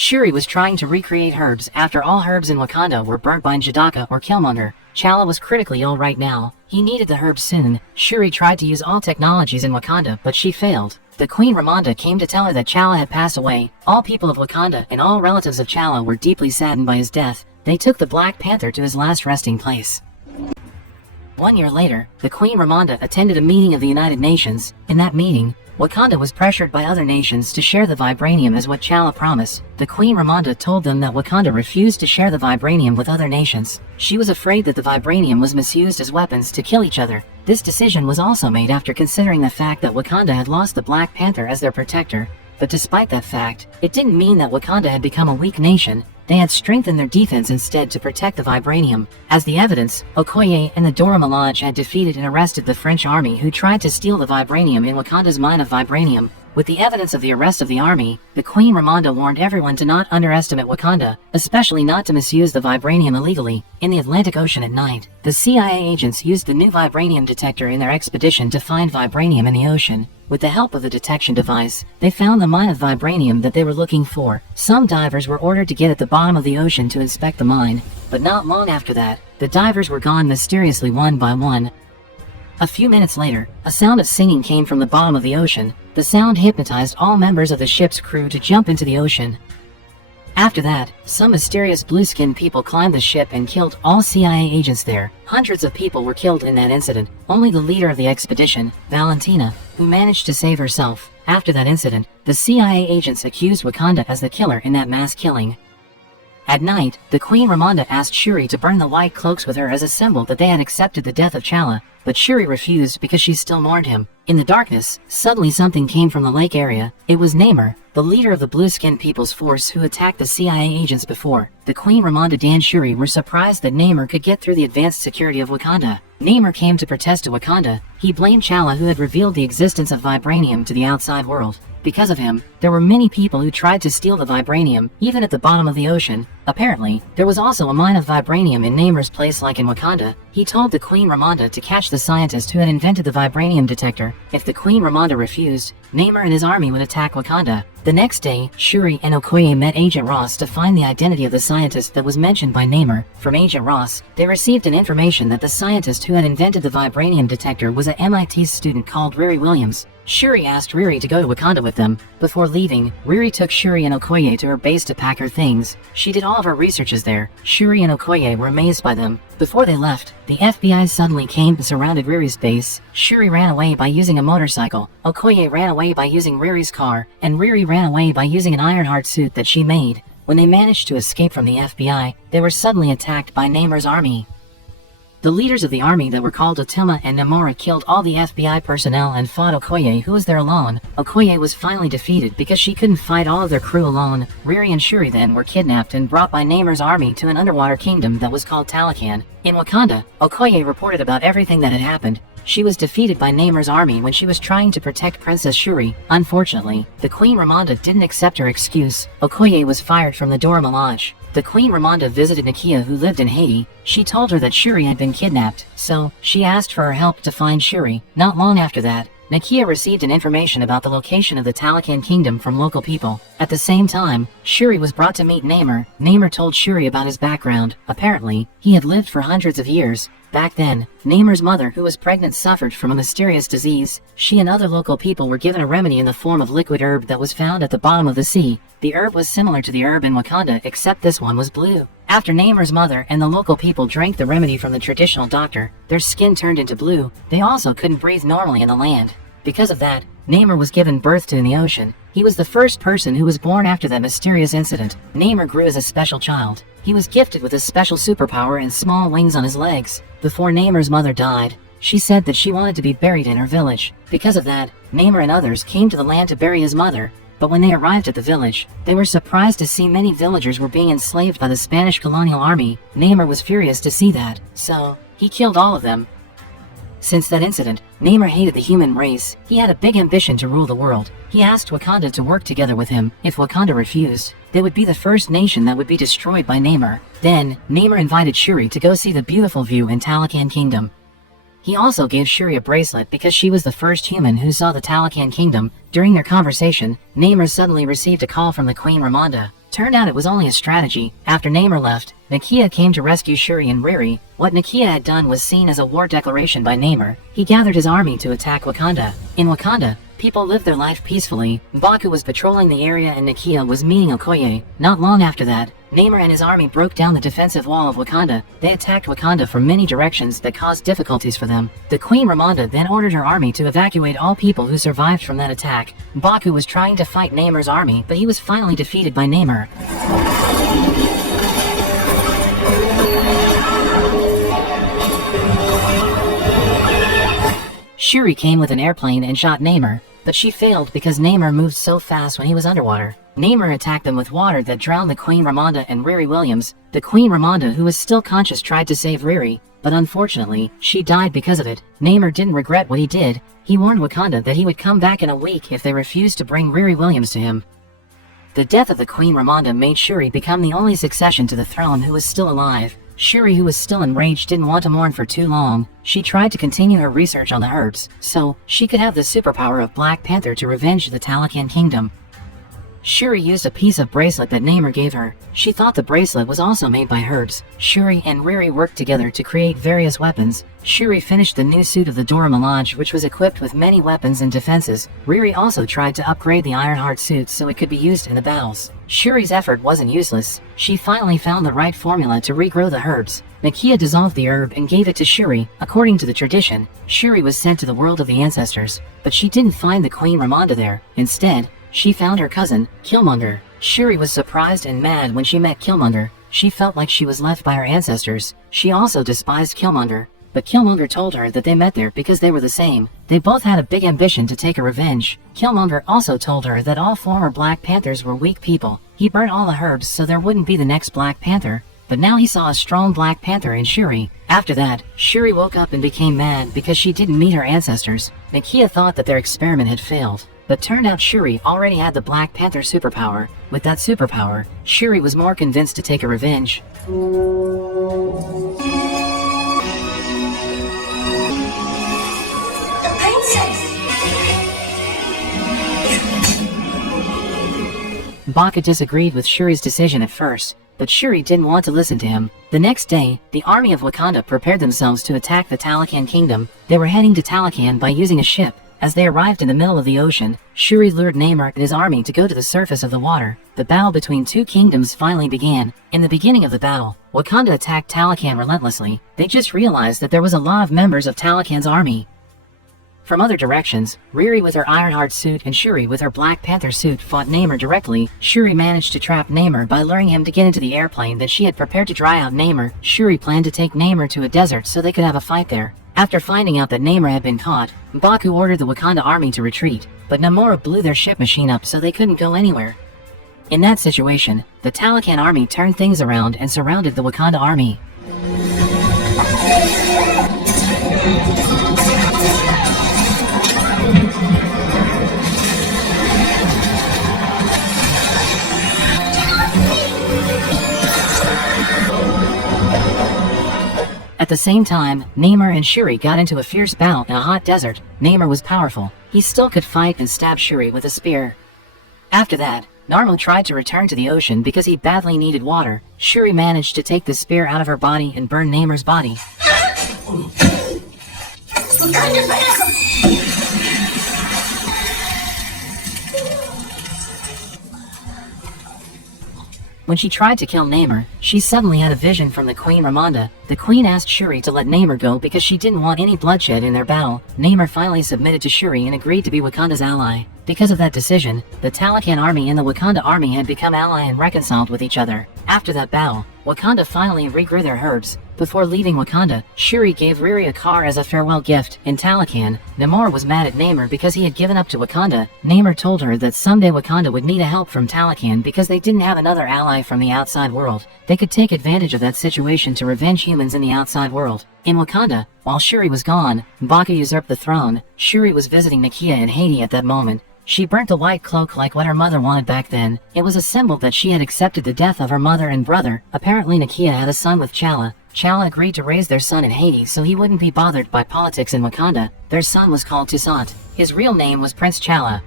Shuri was trying to recreate herbs after all herbs in Wakanda were burnt by Njidaka or Killmonger. T'Challa was critically ill right now. He needed the herbs soon. Shuri tried to use all technologies in Wakanda, but she failed. The Queen Ramonda came to tell her that T'Challa had passed away. All people of Wakanda and all relatives of T'Challa were deeply saddened by his death. They took the Black Panther to his last resting place. 1 year later, the Queen Ramonda attended a meeting of the United Nations. In that meeting, Wakanda was pressured by other nations to share the vibranium as what T'Challa promised. The Queen Ramonda told them that Wakanda refused to share the vibranium with other nations. She was afraid that the vibranium was misused as weapons to kill each other. This decision was also made after considering the fact that Wakanda had lost the Black Panther as their protector. But despite that fact, it didn't mean that Wakanda had become a weak nation. They had strengthened their defense instead to protect the vibranium. As the evidence, Okoye and the Dora Milaje had defeated and arrested the French army who tried to steal the vibranium in Wakanda's mine of vibranium. With the evidence of the arrest of the army, the Queen Ramonda warned everyone to not underestimate Wakanda, especially not to misuse the vibranium illegally. In the Atlantic Ocean at night, the CIA agents used the new vibranium detector in their expedition to find vibranium in the ocean. With the help of the detection device, they found the mine of vibranium that they were looking for. Some divers were ordered to get at the bottom of the ocean to inspect the mine, but not long after that, the divers were gone mysteriously one by one. A few minutes later, a sound of singing came from the bottom of the ocean. The sound hypnotized all members of the ship's crew to jump into the ocean. After that, some mysterious blue-skinned people climbed the ship and killed all CIA agents there. Hundreds of people were killed in that incident. Only the leader of the expedition, Valentina, who managed to save herself. After that incident, the CIA agents accused Wakanda as the killer in that mass killing. At night, the Queen Ramonda asked Shuri to burn the white cloaks with her as a symbol that they had accepted the death of T'Challa, but Shuri refused because she still mourned him. In the darkness, suddenly something came from the lake area. It was Namor, the leader of the blue-skinned people's force who attacked the CIA agents before. The Queen Ramonda and Shuri were surprised that Namor could get through the advanced security of Wakanda. Namor came to protest to Wakanda. He blamed T'Challa, who had revealed the existence of vibranium to the outside world. Because of him, there were many people who tried to steal the vibranium, even at the bottom of the ocean. Apparently, there was also a mine of vibranium in Namor's place like in Wakanda. He told the Queen Ramonda to catch the scientist who had invented the vibranium detector. If the Queen Ramonda refused, Namor and his army would attack Wakanda. The next day, Shuri and Okoye met Agent Ross to find the identity of the scientist that was mentioned by Namor. From Agent Ross, they received an information that the scientist who had invented the vibranium detector was a MIT student called Riri Williams. Shuri asked Riri to go to Wakanda with them. Before leaving, Riri took Shuri and Okoye to her base to pack her things. She did all of her researches there. Shuri and Okoye were amazed by them. Before they left, the FBI suddenly came and surrounded Riri's base. Shuri ran away by using a motorcycle. Okoye ran away by using Riri's car, and Riri ran away by using an Ironheart suit that she made. When they managed to escape from the FBI, they were suddenly attacked by Namor's army. The leaders of the army that were called Otima and NAMOR killed all the FBI personnel and fought Okoye, who was there alone. Okoye was finally defeated because she couldn't fight all of their crew alone. Riri and Shuri then were kidnapped and brought by Namor's army to an underwater kingdom that was called Talokan. In Wakanda, Okoye reported about everything that had happened. She was defeated by Namor's army when she was trying to protect Princess Shuri. Unfortunately, the Queen Ramonda didn't accept her excuse. Okoye was fired from the Dora Milaje. The Queen Ramonda visited Nakia, who lived in Haiti. She told her that Shuri had been kidnapped, so she asked for her help to find Shuri. Not long after that, Nakia received an information about the location of the Talokan kingdom from local people. At the same time, Shuri was brought to meet Namor. Namor told Shuri about his background. Apparently, he had lived for hundreds of years. Back then, Namor's mother, who was pregnant, suffered from a mysterious disease. She and other local people were given a remedy in the form of liquid herb that was found at the bottom of the sea. The herb was similar to the herb in Wakanda, except this one was blue. After Namor's mother and the local people drank the remedy from the traditional doctor, their skin turned into blue. They also couldn't breathe normally in the land. Because of that, Namor was given birth to in the ocean. He was the first person who was born after that mysterious incident. Namor grew as a special child. He was gifted with a special superpower and small wings on his legs. Before Namor's mother died, she said that she wanted to be buried in her village. Because of that, Namor and others came to the land to bury his mother. But when they arrived at the village, they were surprised to see many villagers were being enslaved by the Spanish colonial army. Namor was furious to see that, so he killed all of them. Since that incident, Namor hated the human race. He had a big ambition to rule the world. He asked Wakanda to work together with him. If Wakanda refused, they would be the first nation that would be destroyed by Namor. Then, Namor invited Shuri to go see the beautiful view in Talokan Kingdom. He also gave Shuri a bracelet because she was the first human who saw the Talokan Kingdom. During their conversation, Namor suddenly received a call from the Queen Ramonda. Turned out it was only a strategy. After Namor left, Nakia came to rescue Shuri and Riri. What Nakia had done was seen as a war declaration by Namor. He gathered his army to attack Wakanda. In Wakanda, people lived their life peacefully. Baku was patrolling the area and Nakia was meeting Okoye. Not long after that, Namor and his army broke down the defensive wall of Wakanda. They attacked Wakanda from many directions that caused difficulties for them. The Queen Ramonda then ordered her army to evacuate all people who survived from that attack. Baku was trying to fight Namor's army, but he was finally defeated by Namor. Shuri came with an airplane and shot Namor, but she failed because Namor moved so fast when he was underwater. Namor attacked them with water that drowned the Queen Ramonda and Riri Williams. The Queen Ramonda, who was still conscious, tried to save Riri, but unfortunately, she died because of it. Namor didn't regret what he did. He warned Wakanda that he would come back in a week if they refused to bring Riri Williams to him. The death of the Queen Ramonda made Shuri become the only succession to the throne who was still alive. Shuri, who was still enraged, didn't want to mourn for too long. She tried to continue her research on the herbs, so she could have the superpower of Black Panther to revenge the Talokan Kingdom. Shuri used a piece of bracelet that Namor gave her. She thought the bracelet was also made by herbs. Shuri and Riri worked together to create various weapons. Shuri finished the new suit of the Dora Milaje, which was equipped with many weapons and defenses. Riri also tried to upgrade the Ironheart suit so it could be used in the battles. Shuri's effort wasn't useless. She finally found the right formula to regrow the herbs. Nakia dissolved the herb and gave it to Shuri. According to the tradition, Shuri was sent to the world of the ancestors, but she didn't find the Queen Ramonda there. Instead, she found her cousin, Killmonger. Shuri was surprised and mad when she met Killmonger. She felt like she was left by her ancestors. She also despised Killmonger, but Killmonger told her that they met there because they were the same. They both had a big ambition to take a revenge. Killmonger also told her that all former Black Panthers were weak people. He burnt all the herbs so there wouldn't be the next Black Panther. But now he saw a strong Black Panther in Shuri. After that, Shuri woke up and became mad because she didn't meet her ancestors. Nakia thought that their experiment had failed. But turned out Shuri already had the Black Panther superpower. With that superpower, Shuri was more convinced to take a revenge. The princess! Baka disagreed with Shuri's decision at first, but Shuri didn't want to listen to him. The next day, the army of Wakanda prepared themselves to attack the Talokan Kingdom. They were heading to Talokan by using a ship. As they arrived in the middle of the ocean, Shuri lured Namor and his army to go to the surface of the water. The battle between two kingdoms finally began. In the beginning of the battle, Wakanda attacked Talokan relentlessly. They just realized that there was a lot of members of Talokan's army. From other directions, Riri with her Ironheart suit and Shuri with her Black Panther suit fought Namor directly. Shuri managed to trap Namor by luring him to get into the airplane that she had prepared to dry out Namor. Shuri planned to take Namor to a desert so they could have a fight there. After finding out that Namor had been caught, Baku ordered the Wakanda army to retreat, but NAMOR blew their ship machine up so they couldn't go anywhere. In that situation, the Talokan army turned things around and surrounded the Wakanda army. At the same time, Namor and Shuri got into a fierce battle in a hot desert. Namor was powerful. He still could fight and stab Shuri with a spear. After that, Narmo tried to return to the ocean because he badly needed water. Shuri managed to take the spear out of her body and burn Namor's body. When she tried to kill Namor, she suddenly had a vision from the Queen Ramonda. The Queen asked Shuri to let Namor go because she didn't want any bloodshed in their battle. Namor finally submitted to Shuri and agreed to be Wakanda's ally. Because of that decision, the Talokan army and the Wakanda army had become ally and reconciled with each other. After that battle, Wakanda finally regrew their herbs. Before leaving Wakanda, Shuri gave Riri a car as a farewell gift. In Talokan, Namor was mad at Namor because he had given up to Wakanda. Namor told her that someday Wakanda would need a help from Talokan because they didn't have another ally from the outside world. They could take advantage of that situation to revenge humans in the outside world. In Wakanda, while Shuri was gone, Baka usurped the throne. Shuri was visiting Nakia in Haiti at that moment. She burnt the white cloak like what her mother wanted back then. It was a symbol that she had accepted the death of her mother and brother. Apparently Nakia had a son with Chala. Chala agreed to raise their son in Haiti so he wouldn't be bothered by politics in Wakanda. Their son was called Toussaint. His real name was Prince Chala.